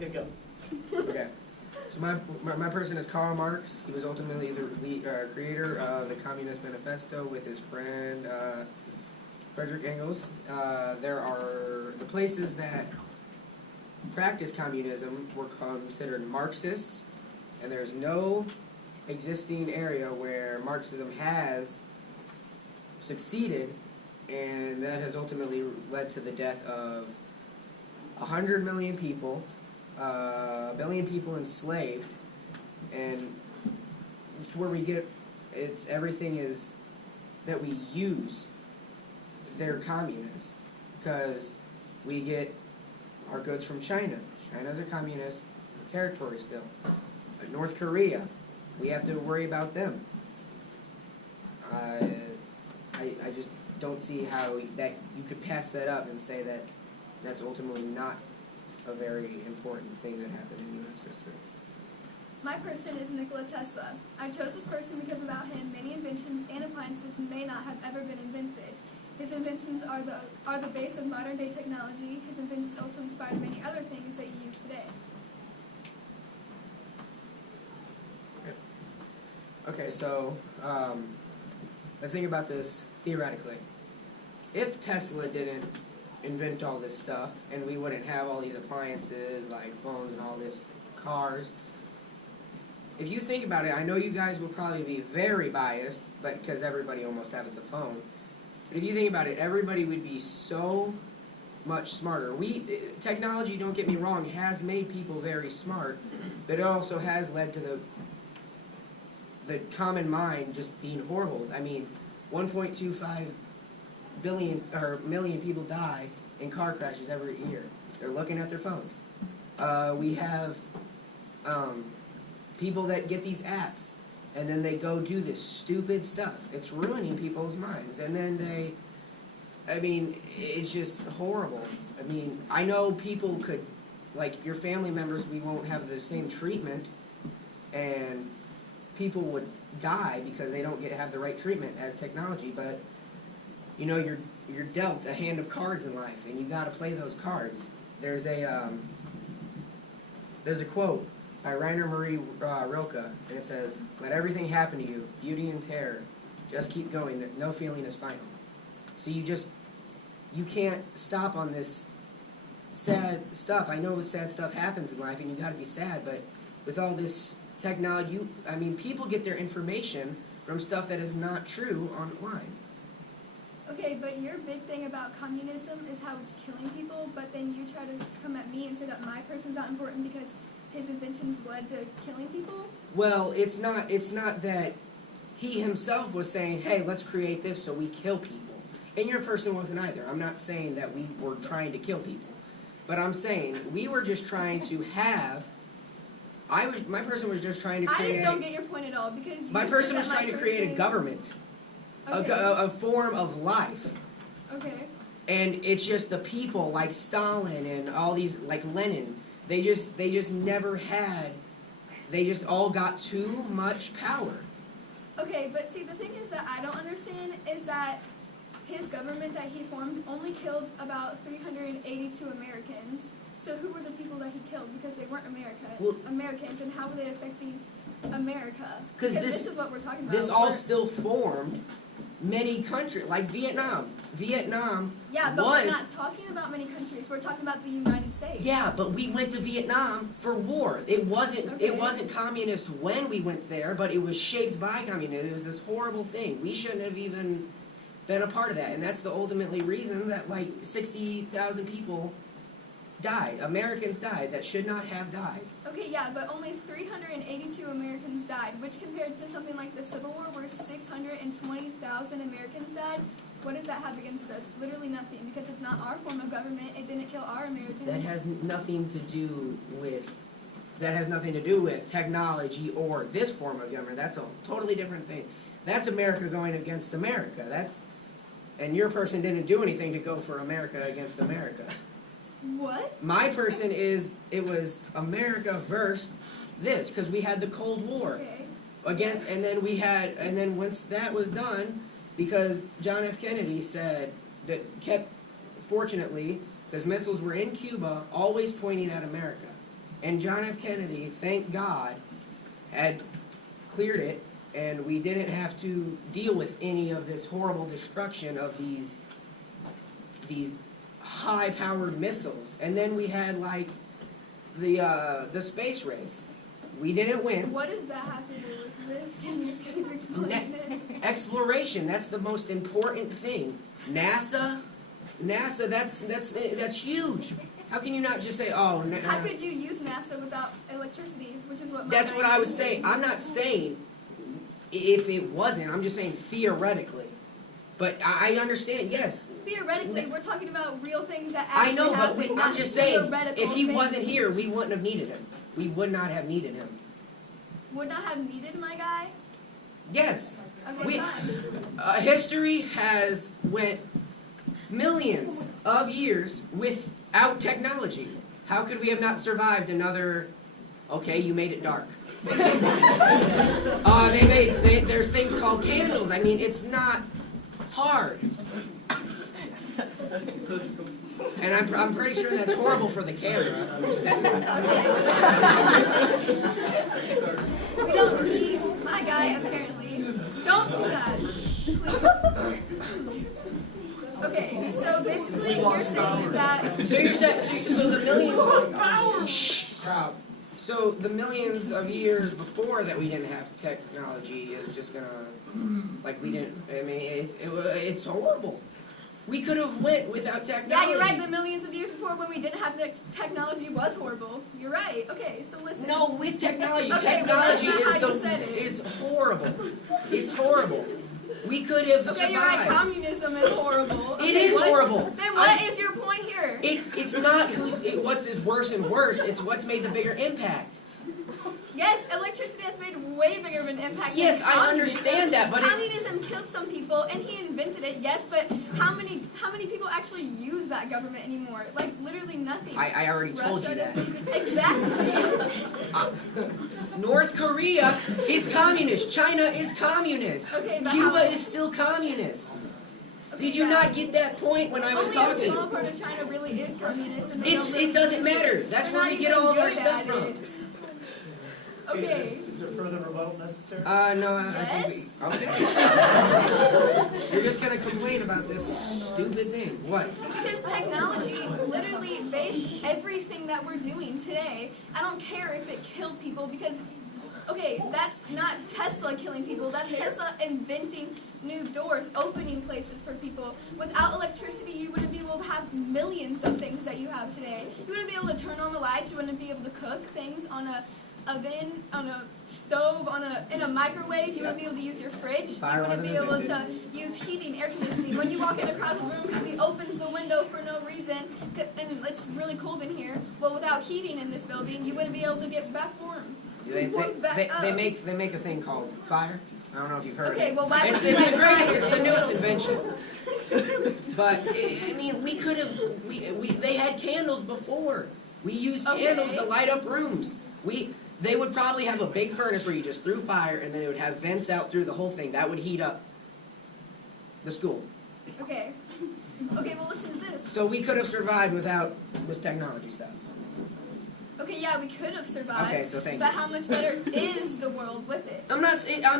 Okay, go. Okay. So my person is Karl Marx. He was ultimately the creator of the Communist Manifesto with his friend Frederick Engels. There are the places that practice communism were considered Marxists, and there's no existing area where Marxism has succeeded, and that has ultimately led to the death of 100 million people, 1 billion people enslaved, and it's where we get, it's everything is that we use, they're communist, because we get our goods from China. China's a communist territory still. North Korea, we have to worry about them. I just don't see how that you could pass that up and say that that's ultimately not a very important thing that happened in U.S. history. My person is Nikola Tesla. I chose this person because without him, many inventions and appliances may not have ever been invented. His inventions are the base of modern-day technology. His inventions also inspired many other things that you use today. Okay, so let's think about this theoretically. If Tesla didn't invent all this stuff, and we wouldn't have all these appliances like phones and all this cars, if you think about it, I know you guys will probably be very biased, but because everybody almost has a phone. But if you think about it, everybody would be so much smarter. Technology, don't get me wrong, has made people very smart, but it also has led to the common mind just being horrible. I mean, 1.25 billion or million people die in car crashes every year. They're looking at their phones. We have people that get these apps, and then they go do this stupid stuff. It's ruining people's minds. And then it's just horrible. I mean, I know people could, like your family members, we won't have the same treatment, and people would die because they don't have the right treatment as technology, but you know, you're dealt a hand of cards in life, and you got to play those cards. There's a quote by Rainer Marie Rilke, and it says, "Let everything happen to you, beauty and terror. Just keep going. No feeling is final." So you can't stop on this sad stuff. I know sad stuff happens in life, and you got to be sad, but with all this technology, people get their information from stuff that is not true online. Okay, but your big thing about communism is how it's killing people, but then you try to come at me and say that my person's not important because his inventions led to killing people? Well, it's not that he himself was saying, hey, let's create this so we kill people. And your person wasn't either. I'm not saying that we were trying to kill people. But I'm saying we were just trying to have... my person was just trying to create... I just don't get your point at all, because my person was trying to create a government. Okay. A form of life. Okay. And it's just the people like Stalin and all these, like Lenin, they just never had, they just all got too much power. Okay, but see, the thing is that I don't understand is that his government that he formed only killed about 382 Americans. So who were the people that he killed? Because they weren't Americans, and how were they affecting America? Because this is what we're talking about. This all still formed many countries, like Vietnam. Yeah, but we're not talking about many countries. We're talking about the United States. Yeah, but we went to Vietnam for war. It wasn't communist when we went there, but it was shaped by communism. It was this horrible thing. We shouldn't have even been a part of that, and that's the ultimately reason that like 60,000 people died. Americans died that should not have died. Okay, yeah, but only 382 Americans died, which compared to something like the Civil War where 620,000 Americans died, what does that have against us? Literally nothing, because it's not our form of government. It didn't kill our Americans. That has nothing to do with technology or this form of government. That's a totally different thing. That's America going against America. And your person didn't do anything to go for America against America. What? My person it was America versus this, because we had the Cold War. Okay. And then once that was done, because John F. Kennedy said that fortunately, because missiles were in Cuba, always pointing at America. And John F. Kennedy, thank God, had cleared it, and we didn't have to deal with any of this horrible destruction of these high-powered missiles. And then we had like the space race. We didn't win. What does that have to do with this? Can you explain it? Exploration, that's the most important thing. NASA, that's huge. How can you not just say, oh, How could you use NASA without electricity, which is what That's what I was saying. I'm not saying if it wasn't, I'm just saying theoretically. But I understand, yes. Theoretically, we're talking about real things that I actually know, but happen, I'm not just saying, theoretical if he things. wasn't here, we wouldn't have needed him. We would not have needed him. Would not have needed my guy? Yes. Okay, fine. History has went millions of years without technology. How could we have not survived another, okay, you made it dark. There's things called candles. I mean, it's not hard. And I'm pretty sure that's horrible for the camera. I'm just saying. We don't need my guy, apparently. Don't do that. Please. Okay, so basically you're saying that... So the millions... Shh! So the millions of years before that we didn't have technology is just gonna... Like we didn't... I mean, it's horrible. We could have went without technology. Yeah, you're right. The millions of years before when we didn't have technology was horrible. You're right. Okay, so listen. No, with technology. Okay, Technology well, is horrible. It's horrible. We could have survived. Okay, you're right. Communism is horrible. It is horrible. Then what is your point here? It's not what's is worse and worse. It's what's made the bigger impact. Yes, electricity has made way bigger of an impact. Yes, than I understand that, but communism killed some people, and he invented it. Yes, but how many people actually use that government anymore? Like literally nothing. I already told you that. Exactly. North Korea is communist. China is communist. Okay, but Cuba is still communist. Okay, Did you yeah. not get that point when I was Only talking? a small part of China really is communist. And It doesn't matter. That's where we get all of our stuff from. Okay. Is there further rebuttal necessary? No, I think Yes? okay. You're just gonna complain about this stupid thing. What? Because technology literally based everything that we're doing today. I don't care if it killed people because, okay, that's not Tesla killing people. That's Tesla inventing new doors, opening places for people. Without electricity, you wouldn't be able to have millions of things that you have today. You wouldn't be able to turn on the lights. You wouldn't be able to cook things on a oven, on a stove, in a microwave. You wouldn't be able to use your fridge. You wouldn't be able to use heating, air conditioning. When you walk in a crowded room because he opens the window for no reason, and it's really cold in here, well, without heating in this building, you wouldn't be able to get back warm. They make a thing called fire. I don't know if you've heard of Okay, it. well, why It's would you like the greatest. fire? It's the newest invention. But I mean, we could have. They had candles before. We used candles to light up rooms. They would probably have a big furnace where you just threw fire, and then it would have vents out through the whole thing. That would heat up the school. Okay. Okay, well, listen to this. So we could have survived without this technology stuff. Okay, yeah, we could have survived. Okay, so thank But you. how much better is the world with it? I'm